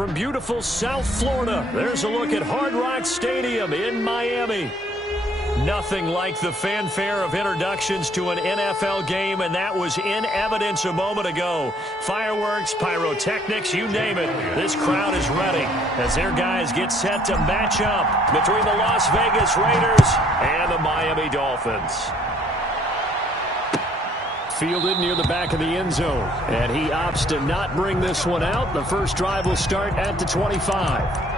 from beautiful South Florida, there's a look at Hard Rock Stadium in Miami. Nothing like the fanfare of introductions to an NFL game, and that was in evidence a moment ago. Fireworks, pyrotechnics, you name it. This crowd is ready as their guys get set to match up between the Las Vegas Raiders and the Miami Dolphins. Fielded near the back of the end zone, and he opts to not bring this one out. The first drive will start at the 25.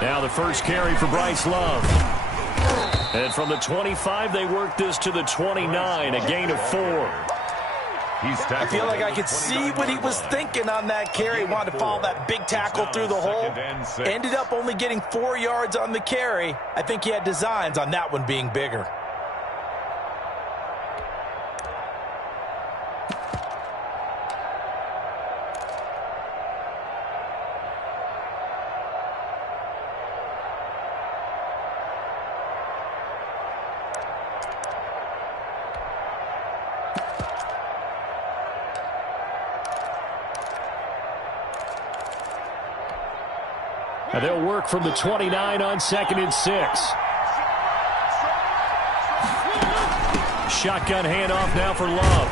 Now the first carry for Bryce Love. And from the 25, they work this to the 29, a gain of 4. I feel like I could see what he was thinking on that carry. Wanted to follow that big tackle through the hole. Ended up only getting 4 yards on the carry. I think he had designs on that one being bigger. And they'll work from the 29 on 2nd and 6. Shotgun handoff now for Love.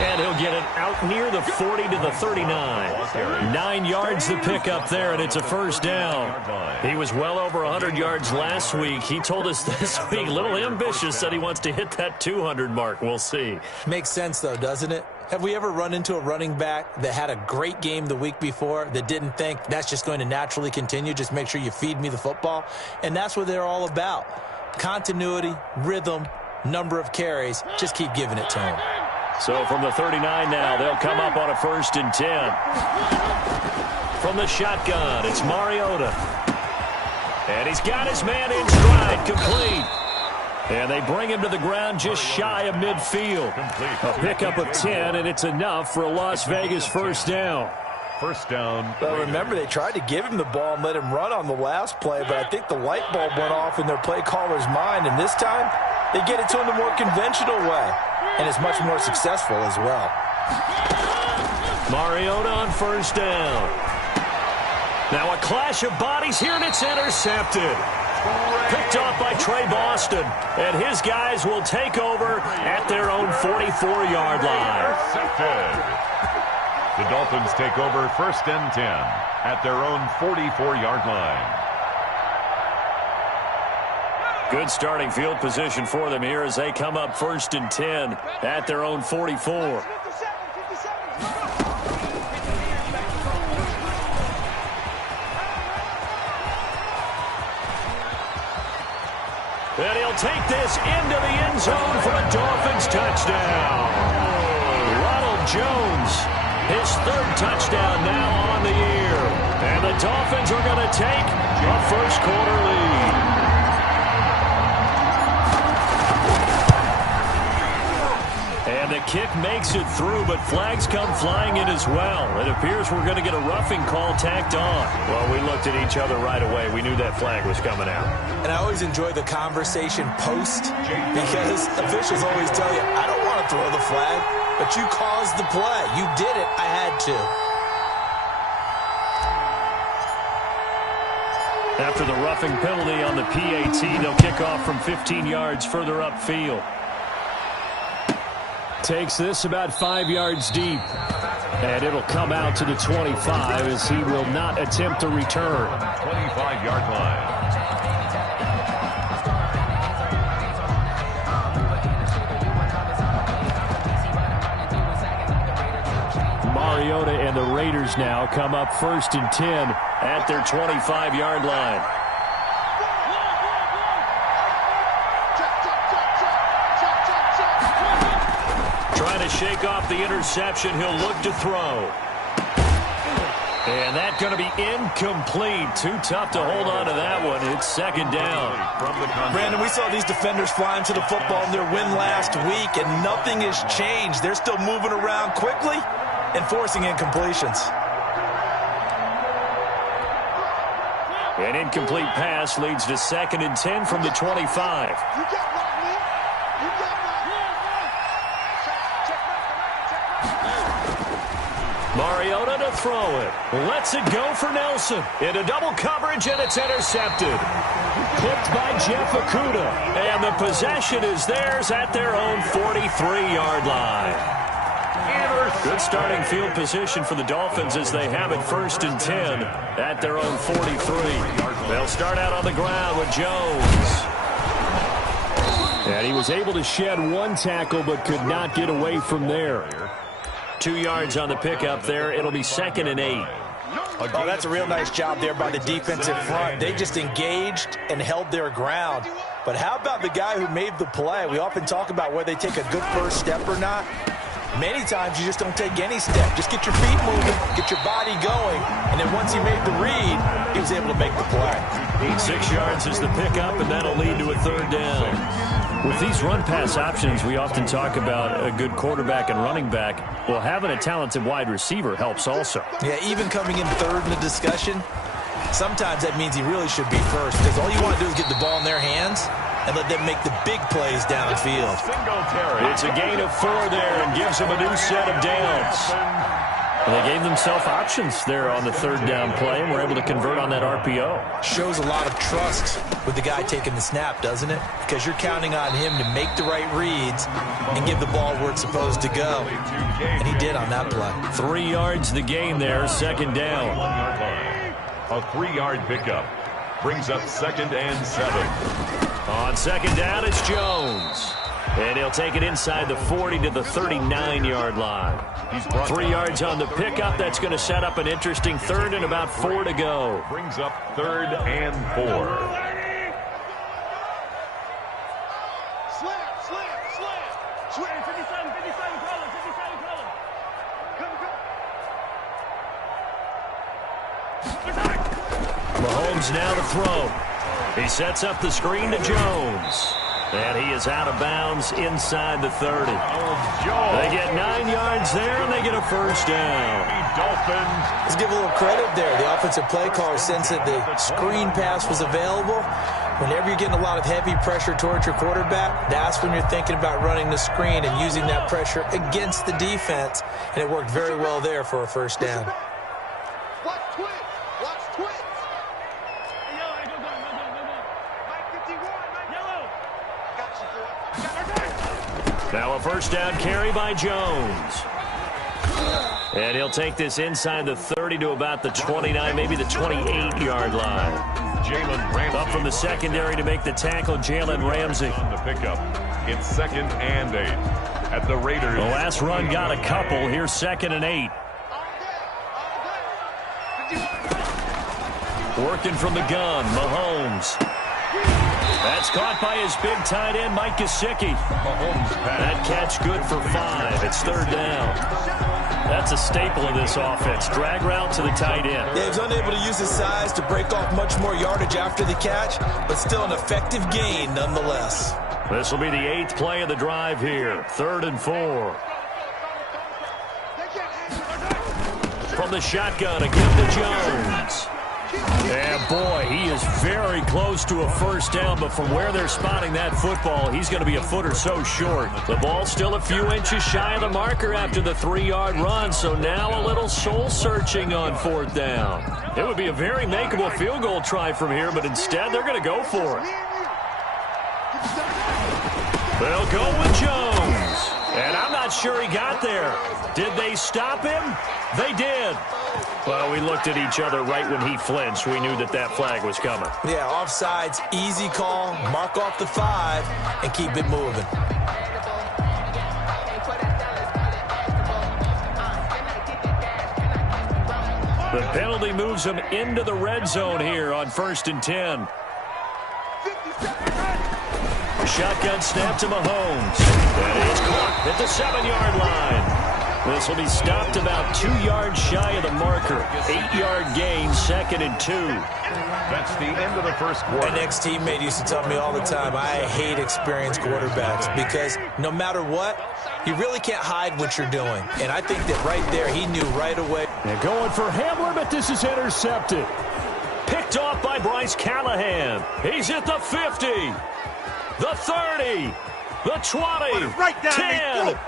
And he'll get it out near the 40 to the 39. 9 yards to pick up there, and it's a first down. He was well over 100 yards last week. He told us this week, a little ambitious, said he wants to hit that 200 mark. We'll see. Makes sense, though, doesn't it? Have we ever run into a running back that had a great game the week before that didn't think that's just going to naturally continue? Just make sure you feed me the football. And that's what they're all about. Continuity, rhythm, number of carries. Just keep giving it to him. So from the 39 now, they'll come up on a 1st and 10. From the shotgun, it's Mariota. And he's got his man in stride, complete. And they bring him to the ground just shy of midfield. A pickup of 10, and it's enough for a Las Vegas first down. First down. Well, remember, they tried to give him the ball and let him run on the last play, but I think the light bulb went off in their play caller's mind, and this time they get it to him the more conventional way, and it's much more successful as well. Mariota on first down. Now a clash of bodies here, and it's intercepted. Picked off by Trey Boston, and his guys will take over at their own 44-yard line. The Dolphins take over 1st and 10 at their own 44-yard line. Good starting field position for them here as they come up 1st and 10 at their own 44. And he'll take this into the end zone for a Dolphins touchdown. Ronald Jones, his 3rd touchdown now on the year. And the Dolphins are going to take a first-quarter lead. And the kick makes it through, but flags come flying in as well. It appears we're going to get a roughing call tacked on. Well, we looked at each other right away. We knew that flag was coming out. And I always enjoy the conversation post because officials always tell you, I don't want to throw the flag, but you caused the play. You did it. I had to. After the roughing penalty on the PAT, they'll kick off from 15 yards further upfield. Takes this about 5 yards deep. And it'll come out to the 25 as he will not attempt to return. 25-yard line. Mariota and the Raiders now come up 1st and 10 at their 25-yard line. Trying to shake off the interception. He'll look to throw. And that's going to be incomplete. Too tough to hold on to that one. It's second down. Brandon, we saw these defenders flying to the football in their win last week, and nothing has changed. They're still moving around quickly and forcing incompletions. An incomplete pass leads to 2nd and 10 from the 25. Mariota to throw it. Lets it go for Nelson. Into double coverage, and it's intercepted. Picked by Jeff Okudah. And the possession is theirs at their own 43-yard line. Good starting field position for the Dolphins as they have it 1st and 10 at their own 43. They'll start out on the ground with Jones. And he was able to shed one tackle but could not get away from there. 2 yards on the pickup there. It'll be 2nd and 8. Oh, that's a real nice job there by the defensive front. They just engaged and held their ground. But how about the guy who made the play? We often talk about whether they take a good first step or not. Many times you just don't take any step. Just get your feet moving, get your body going, and then once he made the read, he was able to make the play. 6 yards is the pickup, and that'll lead to a 3rd down. With these run-pass options, we often talk about a good quarterback and running back. Well, having a talented wide receiver helps also. Yeah, even coming in 3rd in the discussion, sometimes that means he really should be first, because all you want to do is get the ball in their hands and let them make the big plays downfield. It's a gain of 4 there and gives them a new set of downs. And they gave themselves options there on the 3rd down play and were able to convert on that RPO. Shows a lot of trust with the guy taking the snap, doesn't it? Because you're counting on him to make the right reads and give the ball where it's supposed to go. And he did on that play. 3 yards the gain there, 2nd down. A 3-yard pickup brings up 2nd and 7. On 2nd down, it's Jones. And he'll take it inside the 40 to the 39-yard line. 3 yards on the pickup. That's going to set up an interesting 3rd and about 4 to go. Brings up 3rd and 4. Slam, 57, color. Mahomes now to throw. He sets up the screen to Jones. And he is out of bounds inside the 30. They get 9 yards there, and they get a 1st down. Let's give a little credit there. The offensive play caller sensed that the screen pass was available. Whenever you're getting a lot of heavy pressure towards your quarterback, that's when you're thinking about running the screen and using that pressure against the defense. And it worked very well there for a 1st down. Watch twins. Now a 1st down carry by Jones. And he'll take this inside the 30 to about the 29, maybe the 28-yard line. Up from the secondary to make the tackle, Jalen Ramsey. On the pickup, it's 2nd and 8. At the Raiders. The last run got a couple. Here's 2nd and 8. Working from the gun, Mahomes. That's caught by his big tight end, Mike Gesicki. That catch good for 5. It's 3rd down. That's a staple of this offense. Drag route to the tight end. Yeah, he was unable to use his size to break off much more yardage after the catch, but still an effective gain nonetheless. This will be the 8th play of the drive here. 3rd and 4. From the shotgun, again to Jones. And boy, he is very close to a 1st down, but from where they're spotting that football, he's going to be a foot or so short. The ball's still a few inches shy of the marker after the 3-yard run, so now a little soul-searching on 4th down. It would be a very makeable field goal try from here, but instead they're going to go for it. They'll go with Jones. And I'm not sure he got there. Did they stop him? They did. Well, we looked at each other right when he flinched. We knew that that flag was coming. Yeah, offsides, easy call. Mark off the 5 and keep it moving. The penalty moves him into the red zone here on 1st and 10. Shotgun snap to Mahomes. That is caught at the 7-yard line. This will be stopped about 2 yards shy of the marker. 8-yard gain, 2nd and 2. That's the end of the first quarter. An ex-teammate used to tell me all the time, I hate experienced quarterbacks because no matter what, you really can't hide what you're doing. And I think that right there, he knew right away. And going for Hamler, but this is intercepted. Picked off by Bryce Callahan. He's at the 50, the 30, the 20, right down 10.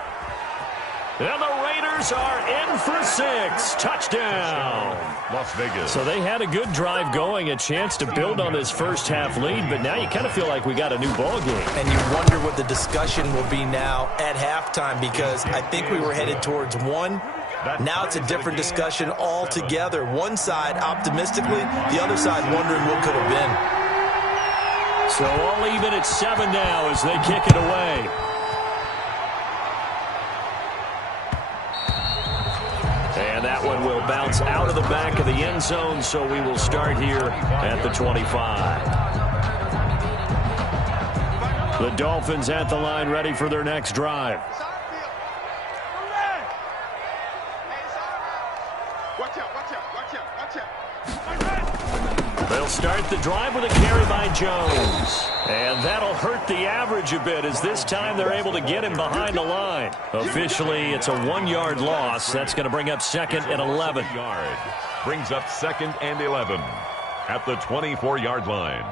And the Raiders are in for 6. Touchdown. Las Vegas. So they had a good drive going, a chance to build on this first half lead, but now you kind of feel like we got a new ball game. And you wonder what the discussion will be now at halftime because I think we were headed towards 1. Now it's a different discussion altogether. One side optimistically, the other side wondering what could have been. So all even at 7 now as they kick it away. And that one will bounce out of the back of the end zone, so we will start here at the 25. The Dolphins at the line ready for their next drive. They'll start the drive with a carry by Jones. And that'll hurt the average a bit as this time they're able to get him behind the line. Officially, it's a 1-yard loss. That's going to bring up 2nd and 11. Brings up 2nd and 11 at the 24-yard line.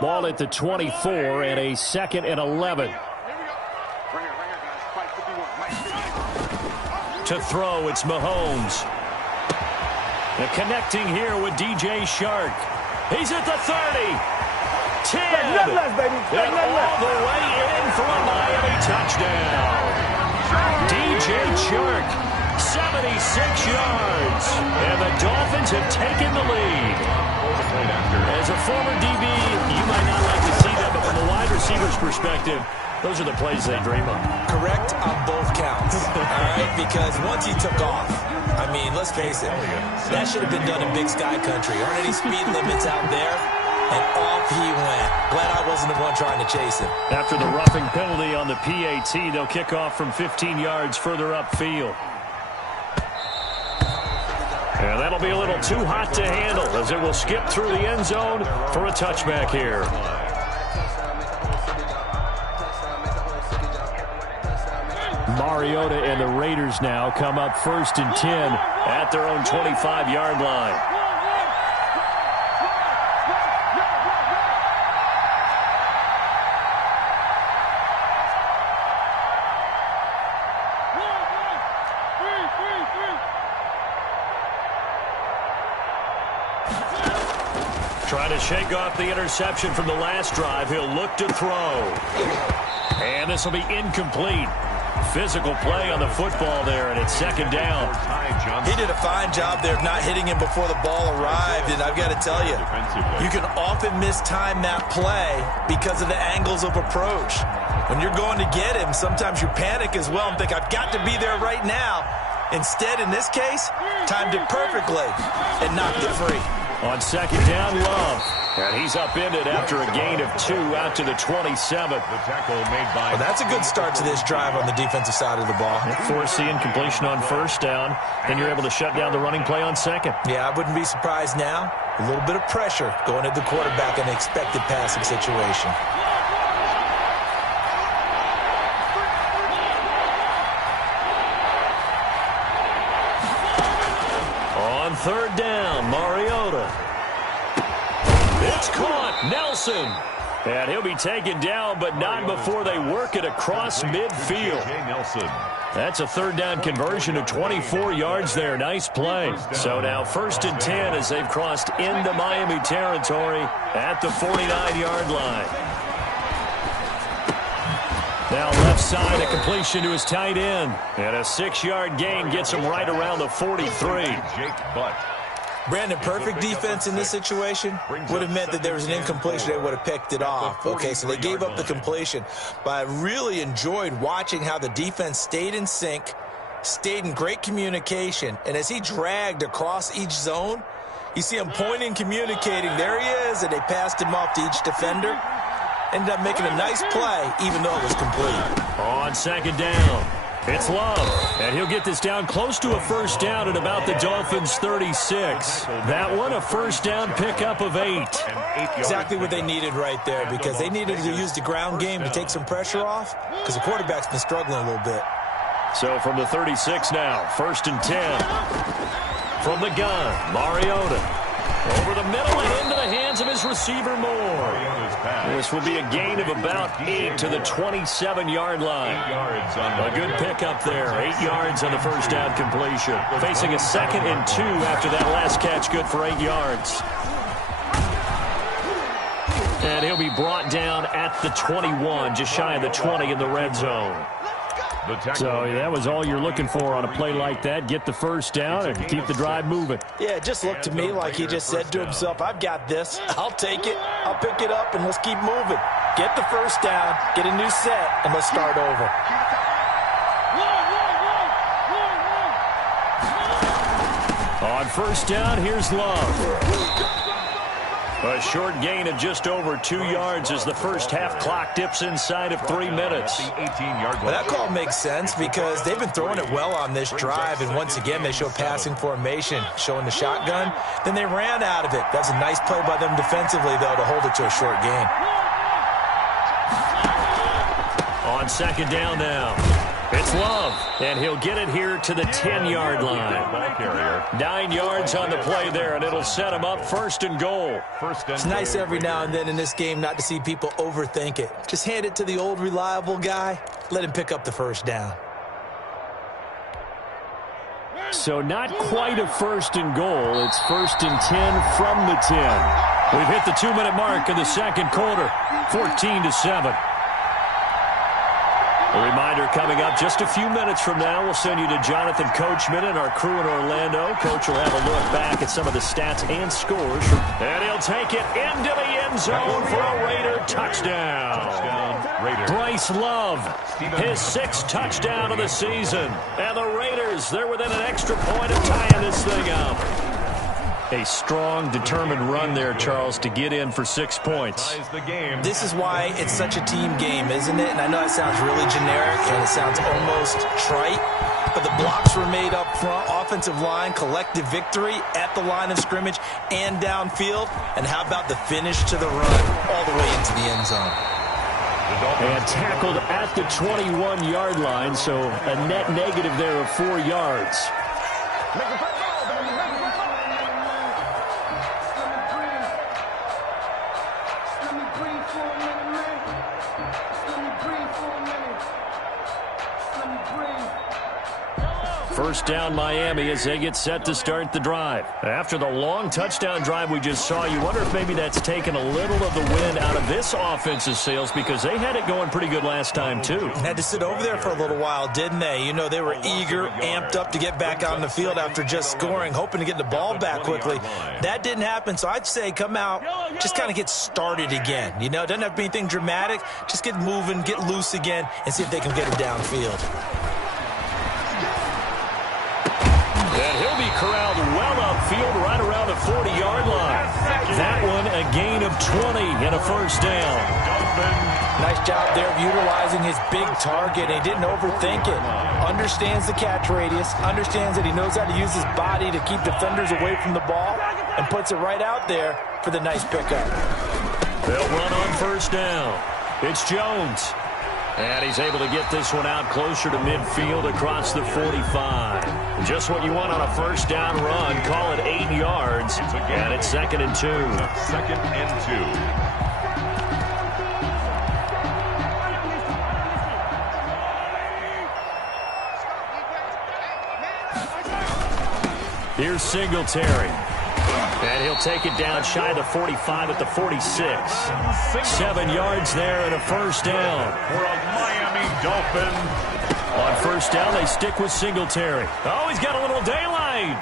Ball at the 24 and a 2nd and 11. To throw, it's Mahomes. The connecting here with DJ Shark. He's at the 30. 10. And all the way in for a Miami touchdown. DJ Shark, 76 yards. And the Dolphins have taken the lead. As a former DB, you might not like to see that, but from a wide receiver's perspective, those are the plays they dream of. Correct on both counts, all right? Because once he took off, I mean, let's face it, that should have been done in Big Sky Country. Aren't any speed limits out there? And off he went. Glad I wasn't the one trying to chase him. After the roughing penalty on the PAT, they'll kick off from 15 yards further upfield. And that'll be a little too hot to handle as it will skip through the end zone for a touchback here. Mariota and the Raiders now come up 1st and 10 at their own 25-yard line. Trying to shake off the interception from the last drive. He'll look to throw. And this will be incomplete. Physical play on the football there, and it's 2nd down. He did a fine job there of not hitting him before the ball arrived, and I've got to tell you, you can often mistime that play because of the angles of approach. When you're going to get him, sometimes you panic as well and think, I've got to be there right now. Instead, in this case, timed it perfectly and knocked it free. On 2nd down, Love. And he's upended after a gain of 2 out to the 27. The tackle made by... Well, that's a good start to this drive on the defensive side of the ball. Force the incompletion on 1st down. Then you're able to shut down the running play on 2nd. Yeah, I wouldn't be surprised now. A little bit of pressure going at the quarterback in an expected passing situation. On 3rd down, Mariota. It's caught. Nelson. And he'll be taken down, but not before they work it across midfield. That's a 3rd down conversion of 24 yards there. Nice play. So now 1st and 10 as they've crossed into Miami territory at the 49-yard line. Now left side, a completion to his tight end. And a 6-yard gain gets him right around the 43. Jake Butt. Brandon, perfect defense in this situation would have meant that there was an incompletion. They would have picked it off. Okay, so they gave up the completion. But I really enjoyed watching how the defense stayed in sync, stayed in great communication. And as he dragged across each zone, you see him pointing, communicating. There he is, and they passed him off to each defender. Ended up making a nice play, even though it was complete. On second down, it's Love. And he'll get this down close to a first down at about the Dolphins' 36. That one, a first down pickup of 8. Exactly what they needed right there, because they needed to use the ground game to take some pressure off, because the quarterback's been struggling a little bit. So from the 36 now, 1st and 10. From the gun, Mariota. Over the middle and into the hands of his receiver, Moore. This will be a gain of about 8 to the 27-yard line. A good pickup there. 8 yards on the first down completion. Facing a 2nd and 2 after that last catch, good for 8 yards. And he'll be brought down at the 21, just shy of the 20 in the red zone. So that was all you're looking for on a play like that. Get the first down and keep the drive moving. Yeah, it just looked to me like he just said to himself, I've got this. I'll take it. I'll pick it up, and let's keep moving. Get the first down, get a new set, and let's start over. On first down, here's Love. A short gain of just over 2 yards as the first half clock dips inside of 3 minutes. Well, that call makes sense because they've been throwing it well on this drive, and once again they show passing formation, showing the shotgun. Then they ran out of it. That's a nice play by them defensively, though, to hold it to a short gain. On second down now, it's Love, and he'll get it here to the 10-yard line. 9 yards on the play there, and it'll set him up 1st and goal. It's nice every now and then in this game not to see people overthink it. Just hand it to the old reliable guy. Let him pick up the first down. So not quite a 1st and goal. It's 1st and 10 from the 10. We've hit the 2-minute mark of the second quarter, 14-7. A reminder coming up just a few minutes from now. We'll send you to Jonathan Coachman and our crew in Orlando. Coach will have a look back at some of the stats and scores. And he'll take it into the end zone for a Raider touchdown. Bryce Love, his 6th touchdown of the season. And the Raiders, they're within an extra point of tying this thing up. A strong, determined run there, Charles, to get in for 6 points. This is why it's such a team game, isn't it? And I know it sounds really generic and it sounds almost trite, but the blocks were made up front, offensive line, collective victory at the line of scrimmage and downfield. And how about the finish to the run all the way into the end zone? And tackled at the 21-yard line, so a net negative there of 4 yards. First down Miami as they get set to start the drive. After the long touchdown drive we just saw, you wonder if maybe that's taken a little of the wind out of this offense's sails because they had it going pretty good last time too. Had to sit over there for a little while, didn't they? You know, they were eager, amped up to get back out on the field after just scoring, hoping to get the ball back quickly. That didn't happen, so I'd say come out, just kind of get started again. You know, it doesn't have to be anything dramatic. Just get moving, get loose again, and see if they can get it downfield. And he'll be corralled well upfield right around the 40-yard line. That one a gain of 20 and a first down. Nice job there of utilizing his big target. He didn't overthink it. Understands the catch radius. Understands that he knows how to use his body to keep defenders away from the ball. And puts it right out there for the nice pickup. They'll run on first down. It's Jones. And he's able to get this one out closer to midfield across the 45. Just what you want on a first down run. Call it 8 yards. And it's 2nd and 2. 2nd and 2. Here's Singletary. And he'll take it down shy of the 45 at the 46. 7 yards there and a first down. For a Miami Dolphin. On first down, they stick with Singletary. Oh, he's got a little daylight.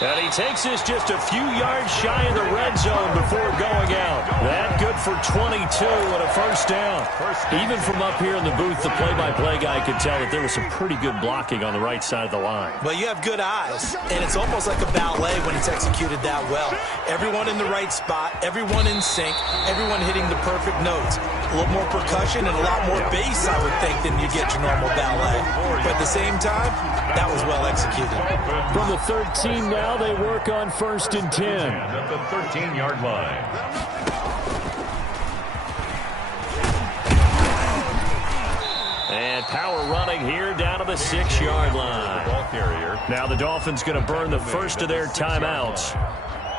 And he takes this just a few yards shy of the red zone before going out. That good for 22 and a first down. Even from up here in the booth, the play-by-play guy could tell that there was some pretty good blocking on the right side of the line. Well, you have good eyes, and it's almost like a ballet when it's executed that well. Everyone in the right spot, everyone in sync, everyone hitting the perfect notes. A little more percussion and a lot more bass, I would think, than you get your normal ballet. But at the same time, that was well executed. From the 13 now, they work on 1st and 10. At the 13-yard line. And power running here down to the 6-yard line. Now the Dolphins going to burn the first of their timeouts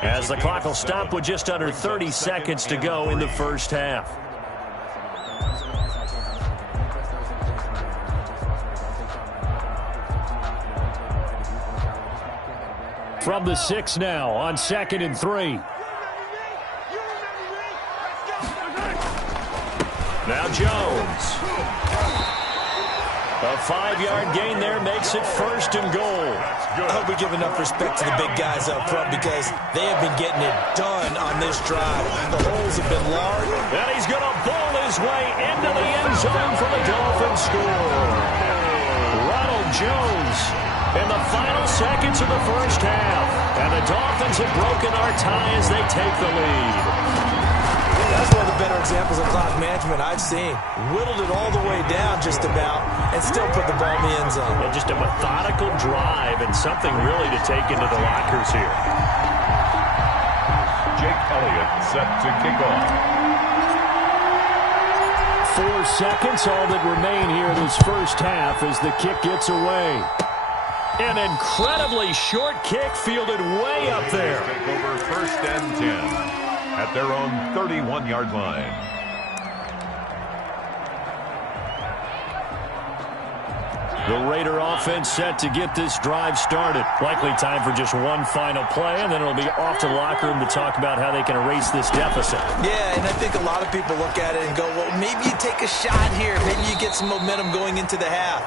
as the clock will stop with just under 30 seconds to go in the first half. From the 6 now on 2nd and 3. Now Jones. A 5-yard gain there makes it 1st and goal. I hope we give enough respect to the big guys up front because they have been getting it done on this drive. The holes have been large. And he's going to bowl his way into the end zone for the Dolphins score. Ronald Jones in the final seconds of the first half. And the Dolphins have broken our tie as they take the lead. That's one of the better examples of clock management I've seen. Whittled it all the way down just about and still put the ball in the end zone. And just a methodical drive and something really to take into the lockers here. Jake Elliott set to kick off. 4 seconds, all that remain here in this first half as the kick gets away. An incredibly short kick fielded way up there. Take over 1st and 10 at their own 31-yard line. The Raider offense set to get this drive started. Likely time for just one final play, and then it'll be off to the locker room to talk about how they can erase this deficit. Yeah, and I think a lot of people look at it and go, well, maybe you take a shot here. Maybe you get some momentum going into the half.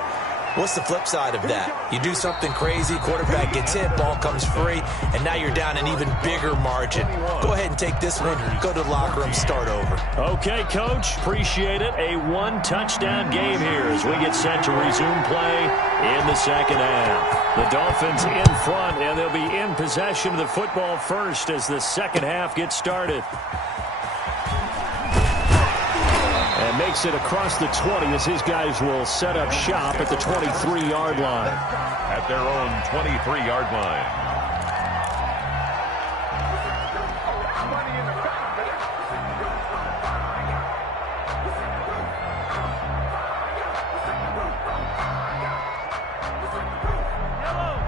What's the flip side of that? You do something crazy, quarterback gets hit, ball comes free, and now you're down an even bigger margin. Go ahead and take this one, go to the locker room, start over. Okay, Coach, appreciate it. A one-touchdown game here as we get set to resume play in the second half. The Dolphins in front, and they'll be in possession of the football first as the second half gets started. And makes it across the 20 as his guys will set up shop at the 23-yard line. At their own 23-yard line.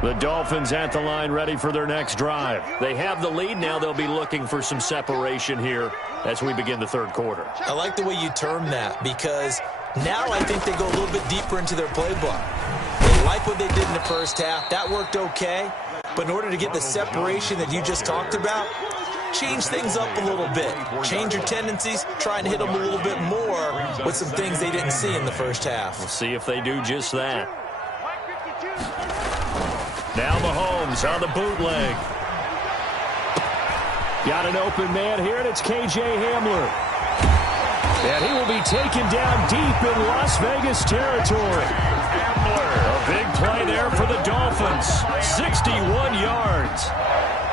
The Dolphins at the line ready for their next drive. They have the lead. Now they'll be looking for some separation here as we begin the third quarter. I like the way you term that because now I think they go a little bit deeper into their playbook. They like what they did in the first half. That worked okay. But in order to get the separation that you just talked about, change things up a little bit. Change your tendencies. Try and hit them a little bit more with some things they didn't see in the first half. We'll see if they do just that. Now Mahomes on the bootleg. Got an open man here, and it's K.J. Hamler. And he will be taken down deep in Las Vegas territory. A big play there for the Dolphins. 61 yards.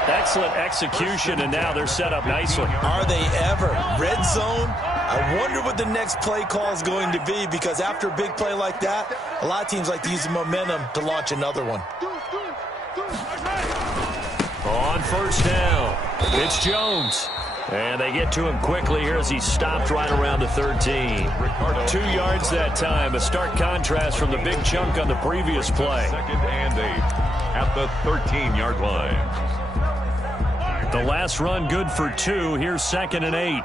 Excellent execution, and now they're set up nicely. Are they ever? Red zone? I wonder what the next play call is going to be because after a big play like that, a lot of teams like to use the momentum to launch another one. On first down, it's Jones. And they get to him quickly here as he stopped right around the 13. 2 yards that time, a stark contrast from the big chunk on the previous play. 2nd and 8 at the 13-yard line. The last run good for 2. Here's 2nd and 8.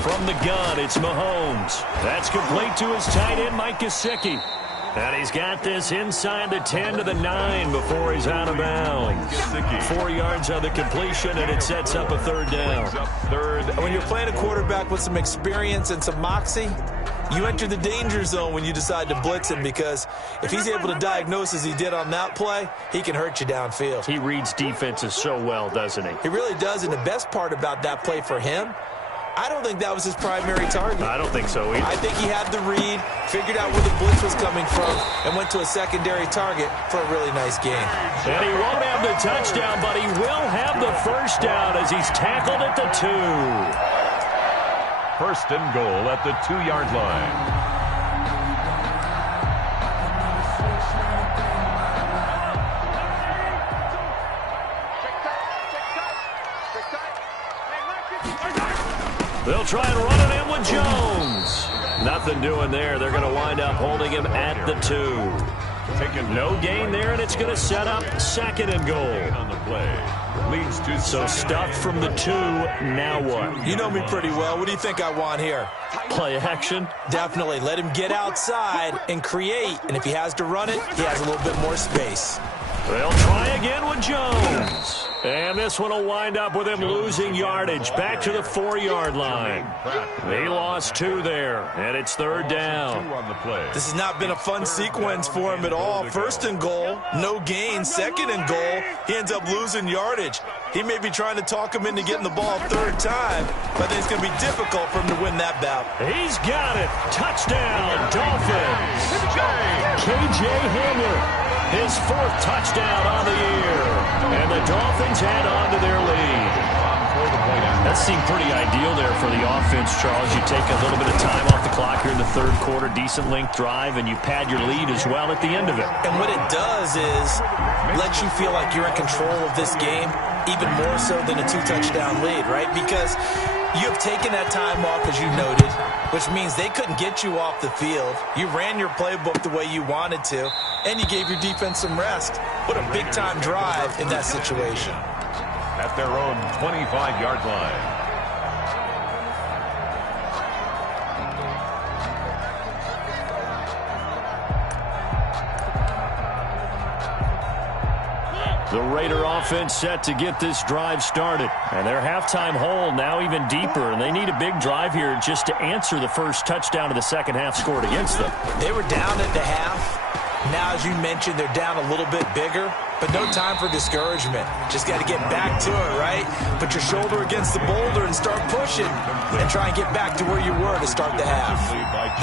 From the gun, it's Mahomes. That's complete to his tight end, Mike Gesicki. And he's got this inside the 10 to the 9 before he's out of bounds. 4 yards on the completion, and it sets up a third down. When you're playing a quarterback with some experience and some moxie, you enter the danger zone when you decide to blitz him, because if he's able to diagnose as he did on that play, he can hurt you downfield. He reads defenses so well, doesn't he? He really does, and the best part about that play for him, I don't think that was his primary target. I don't think so either. I think he had the read, figured out where the blitz was coming from, and went to a secondary target for a really nice game. And he won't have the touchdown, but he will have the first down as he's tackled at the 2. First and goal at the 2-yard line. They'll try and run it in with Jones. Nothing doing there. They're going to wind up holding him at the 2. No gain there, and it's going to set up second and goal. So stuffed from the 2. Now what? You know me pretty well. What do you think I want here? Play action? Definitely. Let him get outside and create. And if he has to run it, he has a little bit more space. They'll try again with Jones. And this one will wind up with him losing yardage back to the 4-yard line. They lost 2 there, and it's third down. This has not been a fun sequence for him at all. First and goal, no gain. Second and goal, he ends up losing yardage. He may be trying to talk him into getting the ball third time, but I think it's going to be difficult for him to win that bout. He's got it. Touchdown, Dolphins. KJ Hamler. His 4th touchdown on the year. And the Dolphins add on to their lead. That seemed pretty ideal there for the offense, Charles. You take a little bit of time off the clock here in the third quarter, decent length drive, and you pad your lead as well at the end of it. And what it does is let you feel like you're in control of this game, even more so than a 2-touchdown lead, right? Because you have taken that time off, as you noted, which means they couldn't get you off the field. You ran your playbook the way you wanted to, and you gave your defense some rest. What a big-time drive in that situation. At their own 25-yard line. The Raider offense set to get this drive started. And their halftime hole now even deeper. And they need a big drive here just to answer the first touchdown of the second half scored against them. They were down at the half. Now, as you mentioned, they're down a little bit bigger, but no time for discouragement. Just got to get back to it, right? Put your shoulder against the boulder and start pushing and try and get back to where you were to start the half.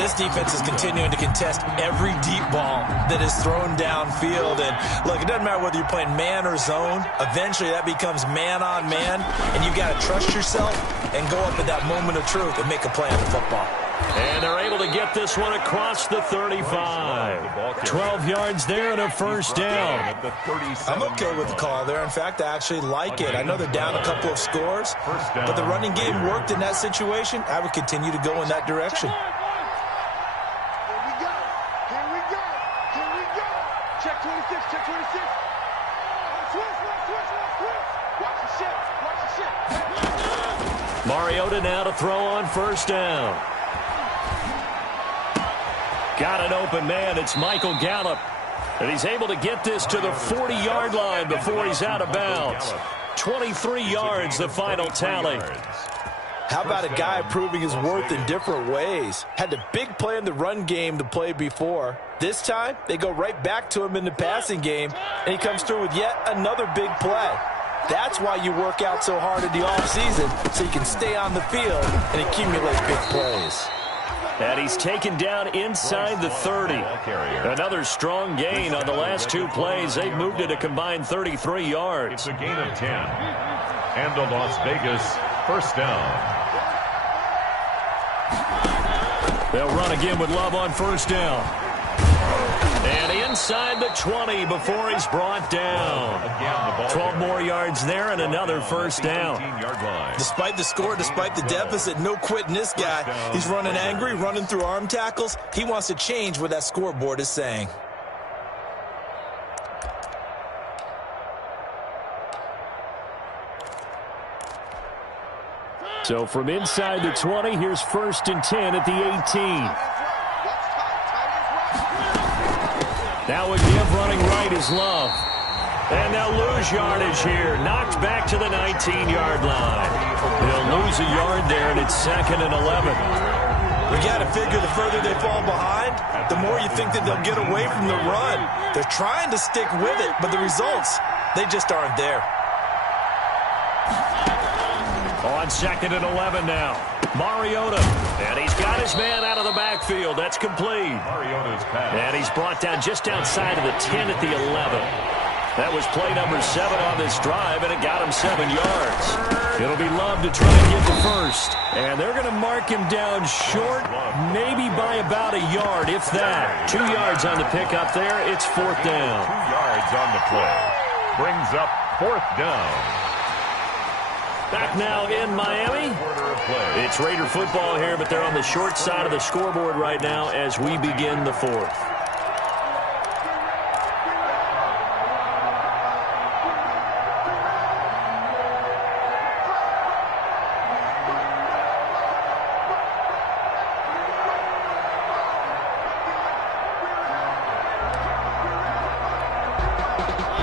This defense is continuing to contest every deep ball that is thrown downfield. And, look, it doesn't matter whether you're playing man or zone. Eventually, that becomes man on man, and you've got to trust yourself and go up at that moment of truth and make a play on the football. And they're able to get this one across the 35. 12 yards there and a first down. I'm okay with the call there. In fact, I actually like it. I know they're down a couple of scores, but the running game worked in that situation. I would continue to go in that direction. Here we go. Here we go. Here we go. Check 26. Check 26. Switch. Watch the shit. Watch the shit. Mariota now to throw on first down. Got an open man. It's Michael Gallup. And he's able to get this to the 40-yard line before he's out of bounds. 23 yards, the final tally. How about a guy proving his worth in different ways? Had the big play in the run game to play before. This time, they go right back to him in the passing game, and he comes through with yet another big play. That's why you work out so hard in the offseason, so you can stay on the field and accumulate big plays. And he's taken down inside the 30. Another strong gain on the last 2 plays. They've moved it a combined 33 yards. It's a gain of 10. And the Las Vegas first down. They'll run again with Love on first down. And inside the 20 before he's brought down. 12 more yards there and another first down. Despite the score, despite the deficit, no quitting this guy. He's running angry, running through arm tackles. He wants to change what that scoreboard is saying. So from inside the 20, here's 1st and 10 at the 18. Now a give running right is Love. And they'll lose yardage here. Knocked back to the 19-yard line. They'll lose a yard there, and it's 2nd and 11. We got to figure the further they fall behind, the more you think that they'll get away from the run. They're trying to stick with it, but the results, they just aren't there. On 2nd and 11 now. Mariota. And he's got his man out of the backfield. That's complete. Mariota's pass. And he's brought down just outside of the 10 at the 11. That was play number 7 on this drive, and it got him 7 yards. It'll be Love to try and get the first. And they're going to mark him down short, maybe by about a yard, if that. 2 yards on the pickup there. It's 4th down. 2 yards on the play. Brings up 4th down. Back now in Miami. It's Raider football here, but they're on the short side of the scoreboard right now as we begin the 4th.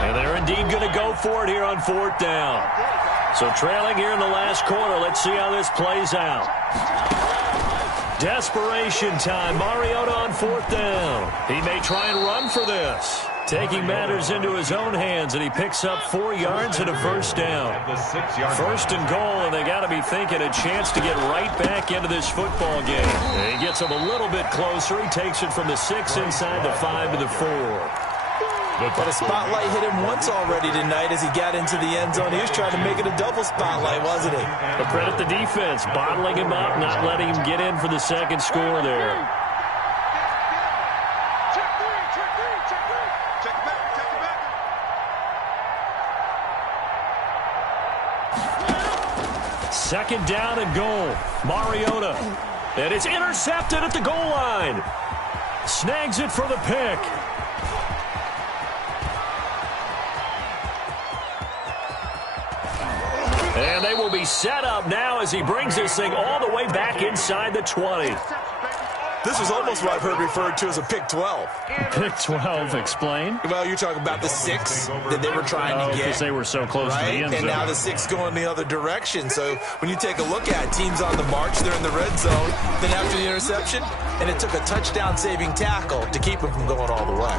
And they're indeed going to go for it here on 4th down. So trailing here in the last quarter. Let's see how this plays out. Desperation time. Mariota on 4th down. He may try and run for this. Taking matters into his own hands, and he picks up 4 yards and a first down. 1st and goal, and they got to be thinking a chance to get right back into this football game. And he gets him a little bit closer. He takes it from the 6 inside the 5 to the 4. But a spotlight hit him once already tonight as he got into the end zone. He was trying to make it a double spotlight, wasn't he? But credit the defense, bottling him up, not letting him get in for the second score there. Check three. Check it back. 2nd down and goal. Mariota. And it's intercepted at the goal line. Snags it for the pick. And they will be set up now as he brings this thing all the way back inside the 20. This is almost what I've heard referred to as a pick 12. Pick 12, explain. Well, you're talking about the 6 that they were trying to get. Because they were so close to the end zone. And now the 6 going the other direction. So when you take a look at teams on the march, they're in the red zone. Then after the interception, and it took a touchdown-saving tackle to keep them from going all the way.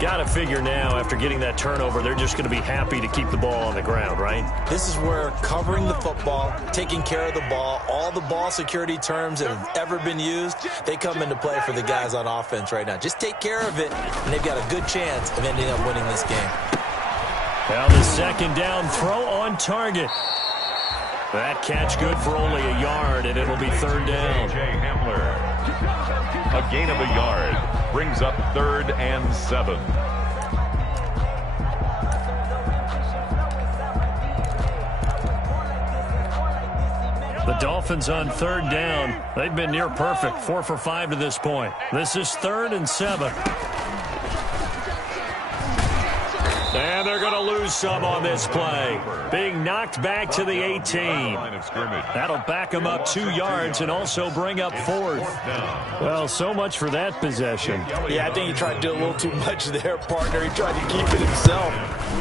Got to figure now, after getting that turnover, they're just going to be happy to keep the ball on the ground, right? This is where covering the football, taking care of the ball, all the ball security terms that have ever been used, they come into play for the guys on offense right now. Just take care of it, and they've got a good chance of ending up winning this game. Now the 2nd down throw on target. That catch good for only a yard, and it'll be 3rd down. A.J. Hamler. A gain of a yard. Brings up 3rd and 7. The Dolphins on 3rd down. They've been near perfect. 4 for 5 to this point. This is 3rd and 7. And they're going to lose some on this play. Being knocked back to the 18. That'll back them up 2 yards and also bring up 4th. Well, so much for that possession. Yeah, I think he tried to do a little too much there, partner. He tried to keep it himself.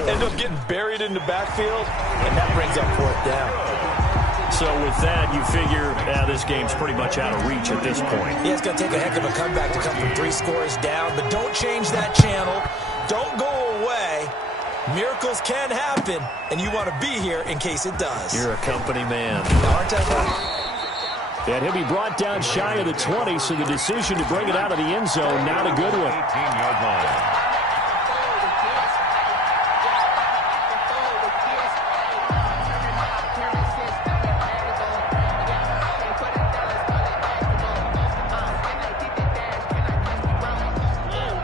Ended up getting buried in the backfield, and that brings up 4th down. So with that, you figure this game's pretty much out of reach at this point. Yeah, it's going to take a heck of a comeback to come from 3 scores down, but don't change that channel. Don't go away. Miracles can happen, and you want to be here in case it does. You're a company man. Aren't I? And he'll be brought down shy of the 20, so the decision to bring it out of the end zone, not a good one. 18-yard line.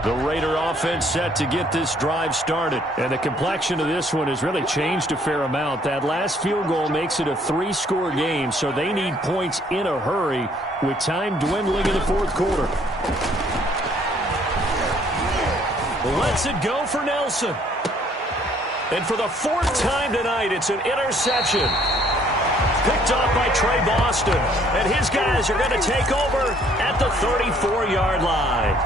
The Raider offense set to get this drive started. And the complexion of this one has really changed a fair amount. That last field goal makes it a 3-score game, so they need points in a hurry with time dwindling in the 4th quarter. Lets it go for Nelson. And for the 4th time tonight, it's an interception. picked off by Trey Boston. And his guys are going to take over at the 34-yard line.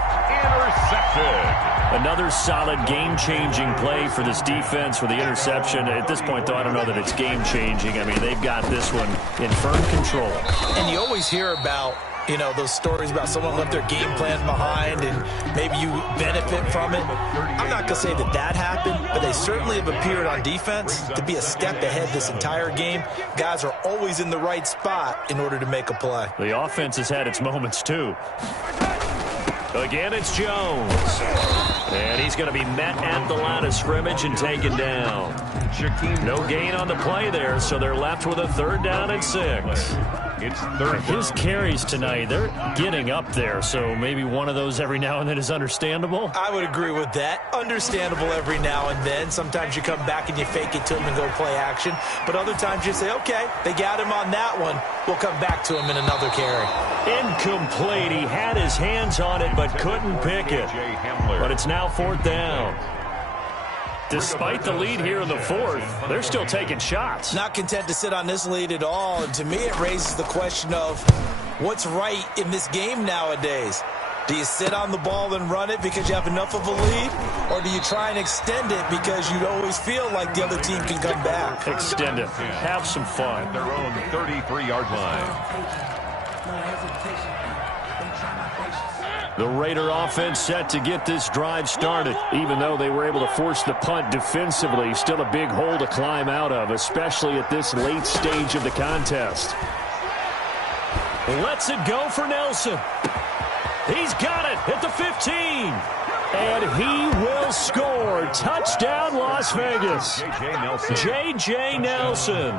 Intercepted. Another solid game-changing play for this defense with the interception. At this point, though, I don't know that it's game-changing. I mean, they've got this one in firm control. And you always hear about, you know, those stories about someone left their game plan behind and maybe you benefit from it. I'm not going to say that that happened, but they certainly have appeared on defense to be a step ahead this entire game. Guys are always in the right spot in order to make a play. The offense has had its moments, too. Again, it's Jones. And he's going to be met at the line of scrimmage and taken down. No gain on the play there, so they're left with a 3rd down and 6. It's 3rd. His carries tonight, they're getting up there, so maybe one of those every now and then is understandable. I would agree with that. Understandable every now and then. Sometimes you come back and you fake it to him and go play action. But other times you say, okay, they got him on that one. We'll come back to him in another carry. Incomplete. He had his hands on it but couldn't pick it. But it's now 4th down. Despite the lead here in the 4th, they're still taking shots. Not content to sit on this lead at all. And to me, it raises the question of what's right in this game nowadays. Do you sit on the ball and run it because you have enough of a lead? Or do you try and extend it because you always feel like the other team can come back? Extend it. Have some fun. At their own 33-yard line. The Raider offense set to get this drive started. Even though they were able to force the punt defensively, still a big hole to climb out of, especially at this late stage of the contest. Lets it go for Nelson. He's got it at the 15. And he will score. Touchdown, Las Vegas. J.J. Nelson.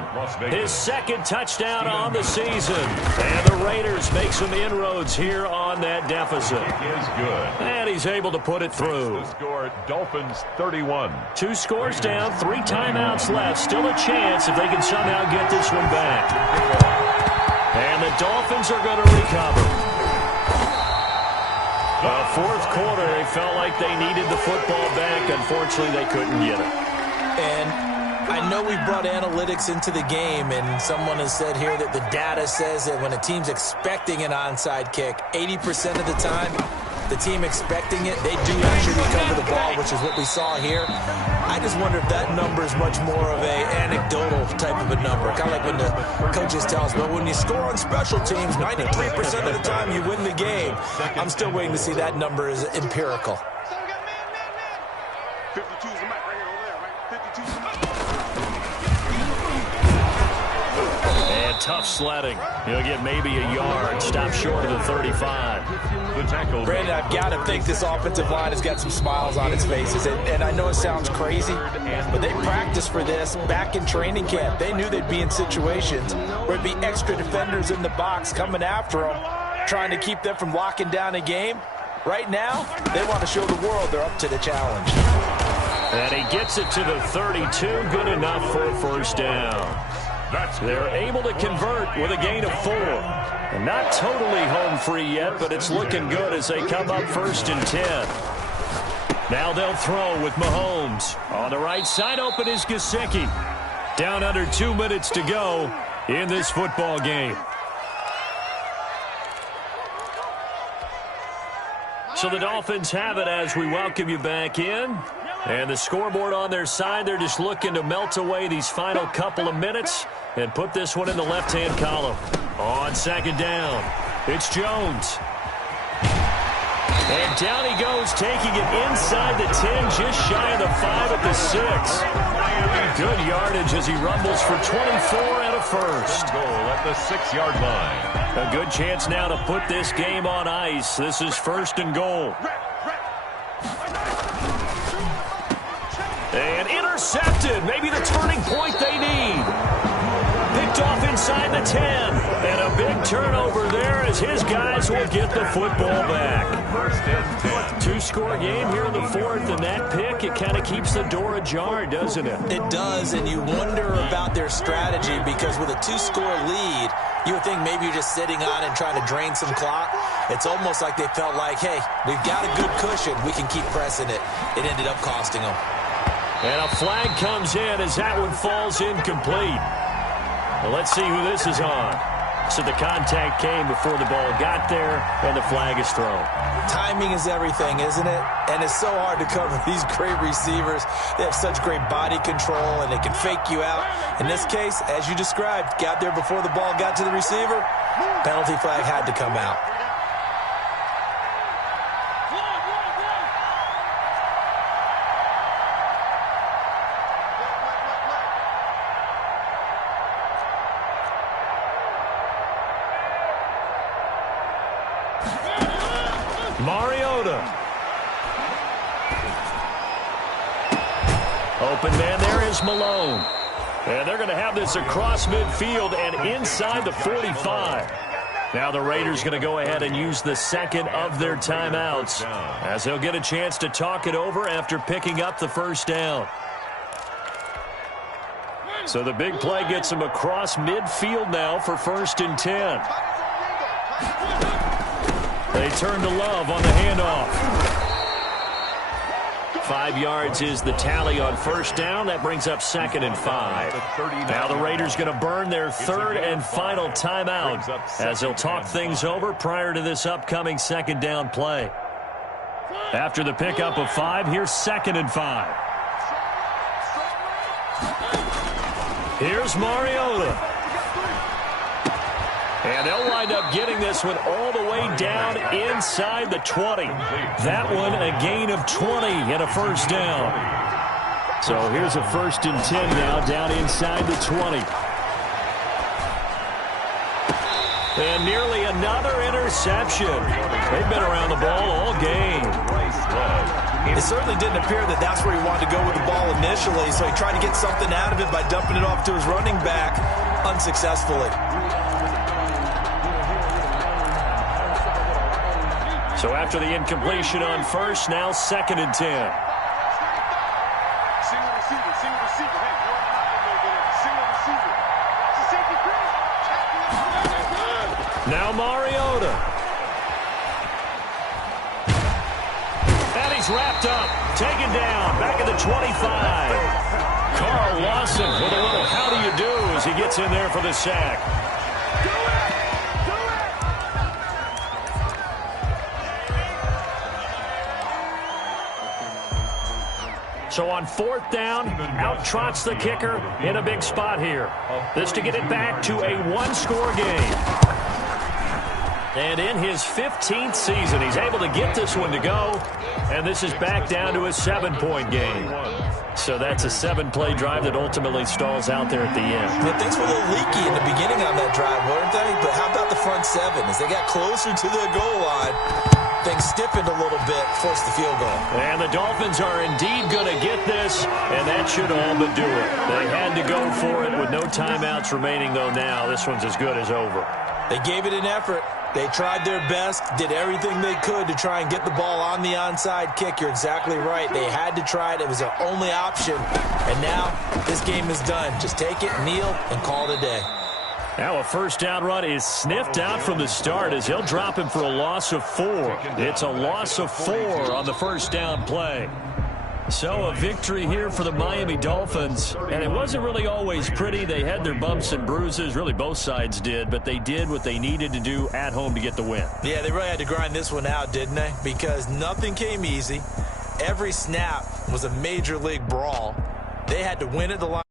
His 2nd touchdown on the season. And the Raiders make some inroads here on that deficit. Is good. And he's able to put it through. The score, Dolphins 31. 2 scores down, 3 timeouts left. Still a chance if they can somehow get this one back. And the Dolphins are going to recover. 4th quarter, they felt like they needed the football back. Unfortunately, they couldn't get it. And I know we brought analytics into the game, and someone has said here that the data says that when a team's expecting an onside kick, 80% of the time, the team expecting it, they do actually recover the ball, which is what we saw here. I just wonder if that number is much more of a anecdotal type of a number. Kind of like when the coaches tell us, well, when you score on special teams, 93% of the time you win the game. I'm still waiting to see that number is empirical. 52's the mic right here over there, right? 52's the mic. And tough sledding. He'll get maybe a yard. Stop short of the 35. The tackle. Brandon, I've got to think this offensive line has got some smiles on its faces. And I know it sounds crazy, but they practiced for this back in training camp. They knew they'd be in situations where it'd be extra defenders in the box coming after them, trying to keep them from locking down a game. Right now, they want to show the world they're up to the challenge. And he gets it to the 32. Good enough for a 1st down. They're able to convert with a gain of 4. And not totally home free yet, but it's looking good as they come up 1st and 10. Now they'll throw with Mahomes. On the right side, open is Gesicki. Down under 2 minutes to go in this football game. So the Dolphins have it as we welcome you back in. And the scoreboard on their side, they're just looking to melt away these final couple of minutes and put this one in the left-hand column. On 2nd down, it's Jones. And down he goes, taking it inside the 10, just shy of the 5 at the 6. Good yardage as he rumbles for 24 and a 1st. Goal at the 6-yard line. A good chance now to put this game on ice. This is 1st and goal. And intercepted. Maybe the turning point they need. Picked off inside the 10. And a big turnover there as his guys will get the football back. 1st and 10. 2-score game here in the 4th, and that pick, it kind of keeps the door ajar, doesn't it? It does, and you wonder about their strategy because with a 2-score lead, you would think maybe you're just sitting on and trying to drain some clock. It's almost like they felt like, hey, we've got a good cushion. We can keep pressing it. It ended up costing them. And a flag comes in as that one falls incomplete. Well, let's see who this is on. So the contact came before the ball got there, and the flag is thrown. Timing is everything, isn't it? And it's so hard to cover these great receivers. They have such great body control, and they can fake you out. In this case, as you described, got there before the ball got to the receiver. Penalty flag had to come out. Mariota. Open man there is Malone. And they're going to have this across midfield and inside the 45. Now the Raiders going to go ahead and use the second of their timeouts as they'll get a chance to talk it over after picking up the first down. So the big play gets them across midfield now for 1st and 10. They turn to Love on the handoff. 5 yards is the tally on first down. That brings up 2nd and 5. Now the Raiders going to burn their 3rd and final timeout as they'll talk things over prior to this upcoming 2nd down play. After the pickup of 5, here's 2nd and 5. Here's Mariota. And they'll wind up getting this one all the way down inside the 20. That one a gain of 20 and a first down. So here's a 1st and 10 now down inside the 20. And nearly another interception. They've been around the ball all game. It certainly didn't appear that that's where he wanted to go with the ball initially, so he tried to get something out of it by dumping it off to his running back unsuccessfully. So after the incompletion on first, now 2nd and 10. Single receiver, single receiver. Hey, you're on the line over there. Single receiver. Watch the safety crease. Now Mariota. And he's wrapped up. Taken down. Back at the 25. Carl Lawson with a little how do you do as he gets in there for the sack. So on 4th down, out trots the kicker in a big spot here. This to get it back to a 1-score game. And in his 15th season, he's able to get this one to go. And this is back down to a 7-point game. So that's a 7-play drive that ultimately stalls out there at the end. Yeah, things were a little leaky in the beginning on that drive, weren't they? But how about the front 7? As they got closer to the goal line, things stiffened a little bit, forced the field goal. And the Dolphins are indeed going to get this, and that should all but do it. They had to go for it with no timeouts remaining, though now this one's as good as over. They gave it an effort. They tried their best, did everything they could to try and get the ball on the onside kick. You're exactly right. They had to try it. It was their only option. And now this game is done. Just take it, kneel, and call it a day. Now a first down run is sniffed out from the start as he'll drop him for a loss of 4. It's a loss of 4 on the first down play. So a victory here for the Miami Dolphins. And it wasn't really always pretty. They had their bumps and bruises. Really both sides did. But they did what they needed to do at home to get the win. Yeah, they really had to grind this one out, didn't they? Because nothing came easy. Every snap was a major league brawl. They had to win at the line.